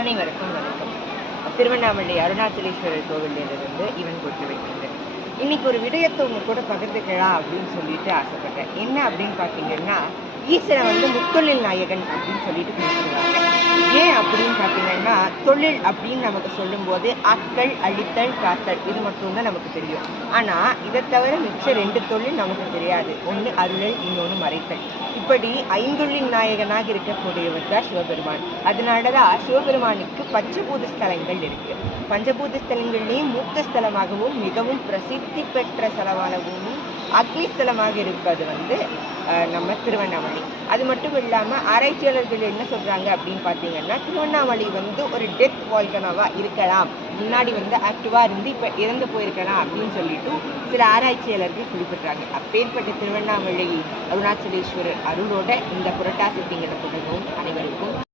அனைவருக்கும் வணக்கம். திருவண்ணாமலை அருணாச்சலேஸ்வரர் கோவிலிலிருந்து இவன் போட்டு வைக்கின்றேன். இன்னைக்கு ஒரு விடயத்தை உங்க கூட பகிர்ந்துக்கலாம் அப்படின்னு சொல்லிட்டு ஆசைப்பட்டேன். என்ன அப்படின்னு பார்த்தீங்கன்னா, ஈசனை முத்தொழில் நாயகன் அப்படின்னு சொல்லிட்டு குறிப்பிடுவாங்க. ஏன் அப்படின்னு பார்த்தீங்கன்னா, தொழில் அப்படின்னு நமக்கு சொல்லும்போது ஆட்கள், அழித்தல், காத்தல் இது மட்டும்தான் நமக்கு தெரியும். ஆனால் இதை தவிர மிச்ச 2 தொழில் நமக்கு தெரியாது. ஒன்று அருளல், இன்னொன்று மறைத்தல். இப்படி ஐந்தொழில் நாயகனாக இருக்கக்கூடியவர் தான் சிவபெருமான். அதனால தான் சிவபெருமானுக்கு பஞ்சபூத ஸ்தலங்கள் இருக்கு. பஞ்சபூத ஸ்தலங்கள்லேயும் மூத்த ஸ்தலமாகவும் மிகவும் பிரசித்தி பெற்ற ஸ்தலமாகவும் அக்னிஸ்தலமாக இருப்பது நம்ம திருவண்ணாமலை. அது மட்டும் இல்லாமல் ஆராய்ச்சியாளர்கள் என்ன சொல்கிறாங்க அப்படின்னு பார்த்தீங்கன்னா, திருவண்ணாமலை ஒரு டெத் வால்கனோவாக இருக்கலாம், முன்னாடி ஆக்டிவாக இருந்து இப்போ இறந்து போயிருக்கலாம் அப்படின்னு சொல்லிட்டு சில ஆராய்ச்சியாளர்கள் குறிப்பிட்றாங்க. அப்பேற்பட்ட திருவண்ணாமலை அருணாச்சலேஸ்வரர் அருளோட இந்த புரட்டாசி திங்கள தொடங்கும். அனைவருக்கும்